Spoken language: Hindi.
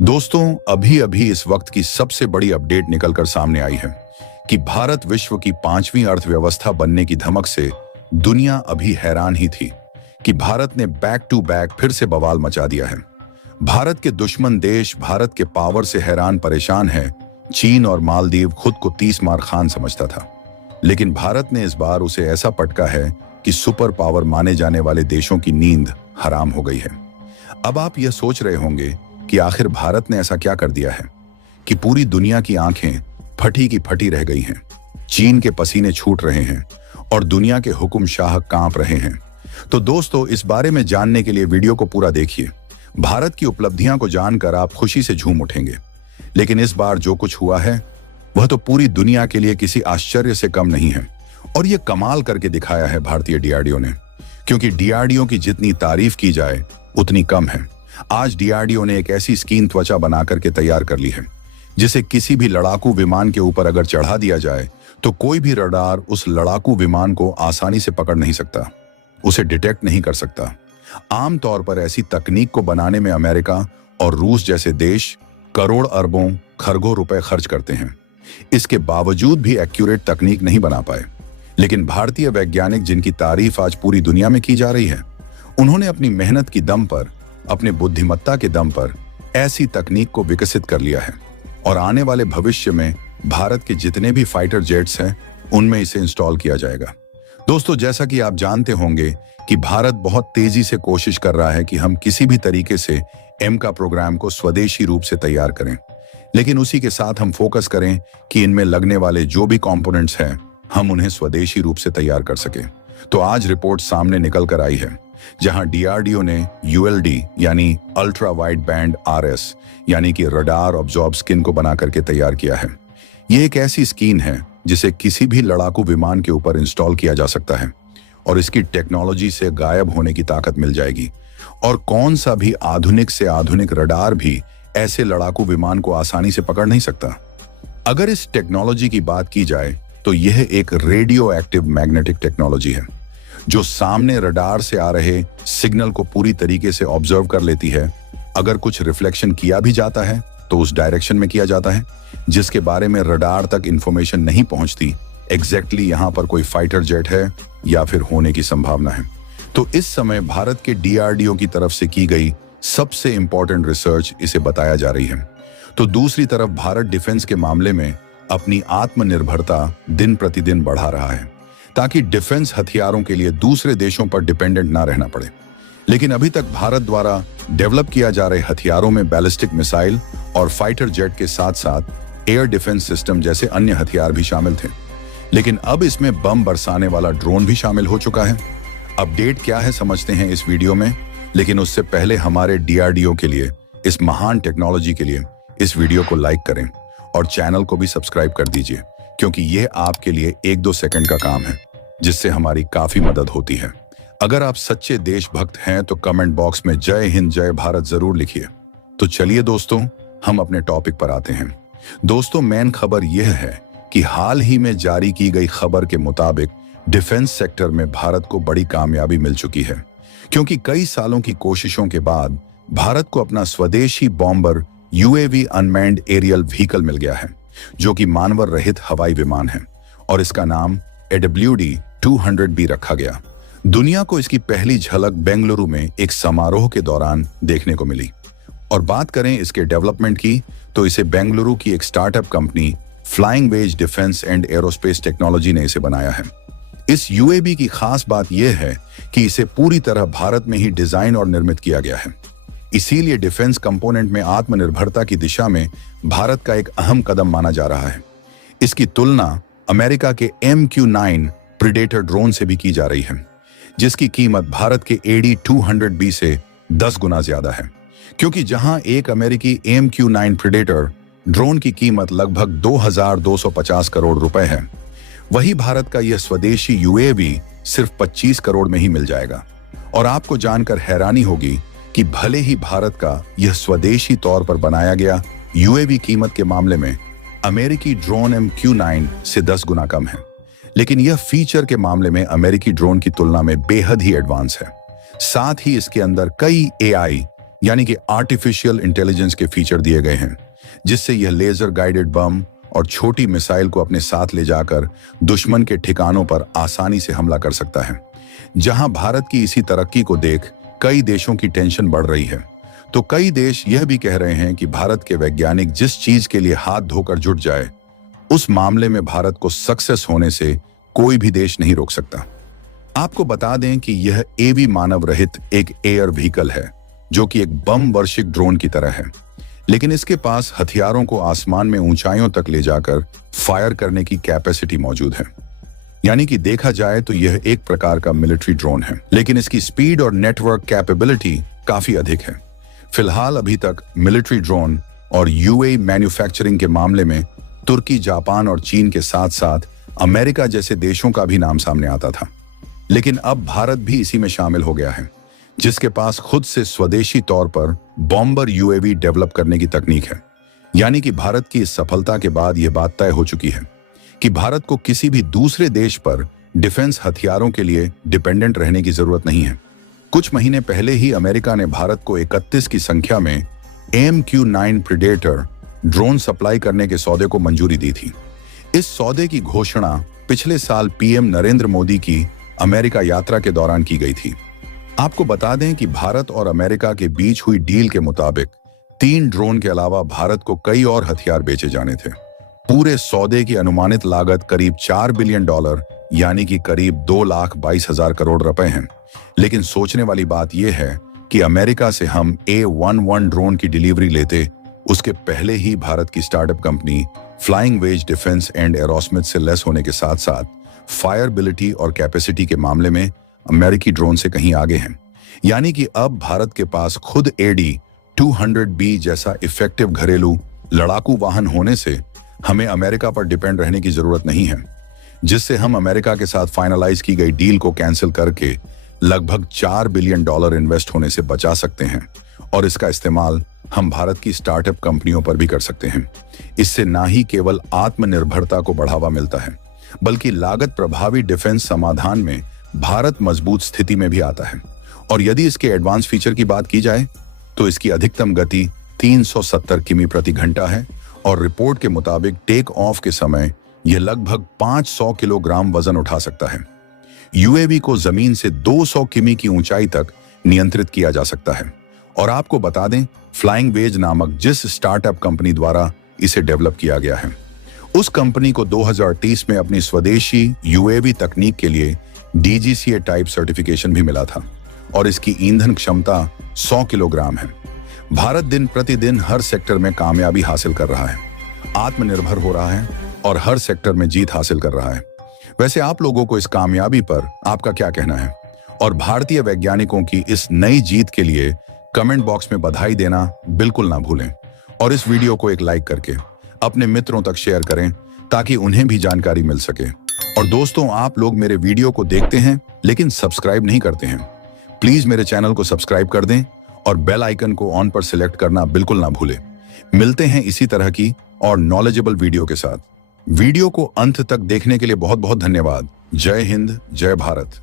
दोस्तों, अभी अभी इस वक्त की सबसे बड़ी अपडेट निकलकर सामने आई है कि भारत विश्व की 5वीं अर्थव्यवस्था बनने की धमक से दुनिया अभी हैरान ही थी कि भारत ने बैक टू बैक फिर से बवाल मचा दिया है। भारत के दुश्मन देश भारत के पावर से हैरान परेशान है। चीन और मालदीव खुद को 30 मार खान समझता था, लेकिन भारत ने इस बार उसे ऐसा पटका है कि सुपर पावर माने जाने वाले देशों की नींद हराम हो गई है। अब आप यह सोच रहे होंगे कि आखिर भारत ने ऐसा क्या कर दिया है कि पूरी दुनिया की आंखें फटी की फटी रह गई हैं, चीन के पसीने छूट रहे हैं और दुनिया के हुक्मशाह कांप रहे हैं। तो दोस्तों, इस बारे में जानने के लिए वीडियो को पूरा देखिए। भारत की उपलब्धियां को जानकर आप खुशी से झूम उठेंगे, लेकिन इस बार जो कुछ हुआ है वह तो पूरी दुनिया के लिए किसी आश्चर्य से कम नहीं है। और यह कमाल करके दिखाया है भारतीय डीआरडीओ ने, क्योंकि डीआरडीओ की जितनी तारीफ की जाए उतनी कम है। आज डीआरडीओ ने एक ऐसी स्कीन त्वचा बना करके तैयार कर ली है जिसे किसी भी लड़ाकू विमान के ऊपर अगर चढ़ा दिया जाए तो कोई भी रडार उस लड़ाकू विमान को आसानी से पकड़ नहीं सकता, उसे डिटेक्ट नहीं कर सकता। आमतौर पर ऐसी तकनीक को बनाने में अमेरिका और रूस जैसे देश करोड़ अरबों खरगों रुपए खर्च करते हैं। इसके बावजूद भी एक्यूरेट तकनीक नहीं बना पाए। लेकिन भारतीय वैज्ञानिक, जिनकी तारीफ आज पूरी दुनिया में की जा रही है, उन्होंने अपनी मेहनत की दम पर, अपने बुद्धिमत्ता के दम पर ऐसी तकनीक को विकसित कर लिया है और आने वाले भविष्य में भारत के जितने भी फाइटर जेट्स हैं उनमें इसे इंस्टॉल किया जाएगा। दोस्तों, जैसा कि आप जानते होंगे कि भारत बहुत तेजी से कोशिश कर रहा है कि हम किसी भी तरीके से एमका प्रोग्राम को स्वदेशी रूप से तैयार करें, लेकिन उसी के साथ हम फोकस करें कि इनमें लगने वाले जो भी कंपोनेंट्स हैं हम उन्हें स्वदेशी रूप से तैयार कर सकें। तो आज रिपोर्ट सामने निकल कर आई है, जहां डीआरडीओ ने यूएलडी यानी अल्ट्रा वाइड बैंड आरएस यानी कि रडार ऑब्जॉर्ब स्किन को बना करके तैयार किया है। यह एक ऐसी स्किन है जिसे किसी भी लड़ाकू विमान के ऊपर इंस्टॉल किया जा सकता है और इसकी टेक्नोलॉजी से गायब होने की ताकत मिल जाएगी। और कौन सा भी आधुनिक से आधुनिक रडार भी ऐसे लड़ाकू विमान को आसानी से पकड़ नहीं सकता। अगर इस टेक्नोलॉजी की बात की जाए तो यह एक रेडियो एक्टिव मैग्नेटिक टेक्नोलॉजी है जो सामने रडार से आ रहे सिग्नल को पूरी तरीके से ऑब्जर्व कर लेती है। अगर कुछ रिफ्लेक्शन किया भी जाता है तो उस डायरेक्शन में किया जाता है जिसके बारे में रडार तक इंफॉर्मेशन नहीं पहुंचती। एग्जैक्टली यहां पर कोई फाइटर जेट है या फिर होने की संभावना है। तो इस समय भारत के डीआरडीओ की तरफ से की गई सबसे इंपॉर्टेंट रिसर्च इसे बताया जा रही है। तो दूसरी तरफ भारत डिफेंस के मामले में अपनी आत्मनिर्भरता दिन प्रतिदिन बढ़ा रहा है ताकि डिफेंस हथियारों के लिए दूसरे देशों पर डिपेंडेंट ना रहना पड़े। लेकिन अभी तक भारत द्वारा डेवलप किया जा रहे हथियारों में बैलिस्टिक मिसाइल और फाइटर जेट के साथ साथ एयर डिफेंस सिस्टम जैसे अन्य हथियार भी शामिल थे। लेकिन अब इसमें बम बरसाने वाला ड्रोन भी शामिल हो चुका है। अपडेट क्या है समझते हैं इस वीडियो में, लेकिन उससे पहले हमारे डीआरडीओ के लिए, इस महान टेक्नोलॉजी के लिए इस वीडियो को लाइक करें और चैनल को भी सब्सक्राइब कर दीजिए, क्योंकि यह आपके लिए 1-2 सेकंड का काम है जिससे हमारी काफी मदद होती है। अगर आप सच्चे देशभक्त हैं तो कमेंट बॉक्स में जय हिंद जय भारत जरूर लिखिए। तो चलिए दोस्तों, हम अपने टॉपिक पर आते हैं। दोस्तों, मेन खबर यह है कि हाल ही में जारी की गई खबर के मुताबिक डिफेंस सेक्टर में भारत को बड़ी कामयाबी मिल चुकी है, क्योंकि कई सालों की कोशिशों के बाद भारत को अपना स्वदेशी bomber UAV unmanned aerial vehicle मिल गया है, जो कि मानव रहित हवाई विमान है और इसका नाम AWD-200B रखा गया। दुनिया को इसकी पहली झलक बेंगलुरु में एक समारोह के दौरान देखने को मिली। और बात करें इसके डेवलपमेंट की तो इसे बेंगलुरु की एक startup company Flying Wedge Defence and Aerospace Technology ने इसे बनाया है। इस यूएवी की खास बात यह है कि इसे पूरी तरह भारत में ही डिजाइन और निर्मित किया गया है। इसीलिए डिफेंस कंपोनेंट में आत्मनिर्भरता की दिशा में भारत का एक अहम कदम माना जा रहा है। इसकी तुलना अमेरिका के MQ-9 प्रीडेटर ड्रोन से भी की जा रही है, जिसकी कीमत भारत के AD-200B से 10 गुना ज्यादा है। क्योंकि जहां एक अमेरिकी MQ-9 प्रीडेटर ड्रोन की कीमत लगभग 2,250 करोड़ रुपए है, वही भारत का यह स्वदेशी यूएवी सिर्फ 25 करोड़ में ही मिल जाएगा। और आपको जानकर हैरानी होगी कि भले ही भारत का यह स्वदेशी तौर पर बनाया गया यूएवी कीमत के मामले में अमेरिकी ड्रोन MQ-9 से 10 गुना कम है, लेकिन यह फीचर के मामले में अमेरिकी ड्रोन की तुलना में बेहद ही एडवांस है। साथ ही इसके अंदर कई AI यानी कि आर्टिफिशियल इंटेलिजेंस के फीचर दिए गए हैं, जिससे यह लेजर गाइडेड बम और छोटी मिसाइल को अपने साथ ले जाकर दुश्मन के ठिकानों पर आसानी से हमला कर सकता है। जहां भारत की इसी तरक्की को देख कई देशों की टेंशन बढ़ रही है, तो कई देश यह भी कह रहे हैं कि भारत के वैज्ञानिक जिस चीज के लिए हाथ धोकर जुट जाए, उस मामले में भारत को सक्सेस होने से कोई भी देश नहीं रोक सकता। आपको बता दें कि यह एवी मानव रहित एक एयर व्हीकल है, जो कि एक बम वर्षित ड्रोन की तरह है, लेकिन इसके पास हथियारों को आसमान में ऊंचाइयों तक ले जाकर फायर करने की कैपेसिटी मौजूद है। यानी कि देखा जाए तो यह एक प्रकार का मिलिट्री ड्रोन है, लेकिन इसकी स्पीड और नेटवर्क कैपेबिलिटी काफी अधिक है। फिलहाल अभी तक मिलिट्री ड्रोन और यूएई मैन्युफैक्चरिंग के मामले में तुर्की, जापान और चीन के साथ साथ अमेरिका जैसे देशों का भी नाम सामने आता था, लेकिन अब भारत भी इसी में शामिल हो गया है, जिसके पास खुद से स्वदेशी तौर पर बॉम्बर यूएवी डेवलप करने की तकनीक है। यानी कि भारत की इस सफलता के बाद यह बात तय हो चुकी है कि भारत को किसी भी दूसरे देश पर डिफेंस हथियारों के लिए डिपेंडेंट रहने की जरूरत नहीं है। कुछ महीने पहले ही अमेरिका ने भारत को 31 की संख्या में MQ-9 प्रीडेटर ड्रोन सप्लाई करने के सौदे को मंजूरी दी थी। इस सौदे की घोषणा पिछले साल पीएम नरेंद्र मोदी की अमेरिका यात्रा के दौरान की गई थी। आपको बता दें कि भारत और अमेरिका के बीच हुई डील के मुताबिक 3 ड्रोन के अलावा भारत को कई और हथियार बेचे जाने थे। पूरे सौदे की अनुमानित लागत करीब $4 बिलियन यानी कि करीब 2,22,000 करोड़ रुपए हैं। लेकिन सोचने वाली बात यह है कि अमेरिका से हम A11 ड्रोन की डिलीवरी लेते उसके पहले ही भारत की startup company Flying Wedge Defence and Aerosmith से लेस होने के साथ साथ फायरबिलिटी और कैपेसिटी के मामले में अमेरिकी ड्रोन से कहीं आगे हैं। यानी कि अब भारत के पास खुद AD-200B जैसा इफेक्टिव घरेलू लड़ाकू वाहन होने से हमें अमेरिका पर डिपेंड रहने की जरूरत नहीं है, जिससे हम अमेरिका के साथ फाइनलाइज की गई डील को कैंसिल करके लगभग $4 बिलियन इन्वेस्ट होने से बचा सकते हैं और इसका इस्तेमाल हम भारत की स्टार्टअप कंपनियों पर भी कर सकते हैं। इससे ना ही केवल आत्मनिर्भरता को बढ़ावा मिलता है, बल्कि लागत प्रभावी डिफेंस समाधान में भारत मजबूत स्थिति में भी आता है। और यदि इसके एडवांस फीचर की बात की जाए तो इसकी अधिकतम गति 370 किमी प्रति घंटा है और रिपोर्ट के मुताबिक टेक ऑफ के समय यह लगभग 500 किलोग्राम वजन उठा सकता है। यूएवी को जमीन से 200 किमी की ऊंचाई तक नियंत्रित किया जा सकता है। और आपको बता दें, फ्लाइंग वेज नामक जिस स्टार्टअप कंपनी द्वारा इसे डेवलप किया गया है, उस कंपनी को 2030 में अपनी स्वदेशी यूएवी तकनीक के लिए DGCA टाइप सर्टिफिकेशन भी मिला था और इसकी ईंधन क्षमता 100 किलोग्राम है। भारत दिन प्रतिदिन हर सेक्टर में कामयाबी हासिल कर रहा है, आत्मनिर्भर हो रहा है और हर सेक्टर में जीत हासिल कर रहा है। वैसे आप लोगों को इस कामयाबी पर आपका क्या कहना है? और भारतीय वैज्ञानिकों की इस नई जीत के लिए कमेंट बॉक्स में बधाई देना बिल्कुल ना भूलें और इस वीडियो को एक लाइक करके अपने मित्रों तक शेयर करें ताकि उन्हें भी जानकारी मिल सके। और दोस्तों, आप लोग मेरे वीडियो को देखते हैं लेकिन सब्सक्राइब नहीं करते हैं, प्लीज मेरे चैनल को सब्सक्राइब कर दें और बेल आइकन को ऑन पर सिलेक्ट करना बिल्कुल ना भूलें। मिलते हैं इसी तरह की और नॉलेजेबल वीडियो के साथ। वीडियो को अंत तक देखने के लिए बहुत बहुत धन्यवाद। जय हिंद, जय भारत।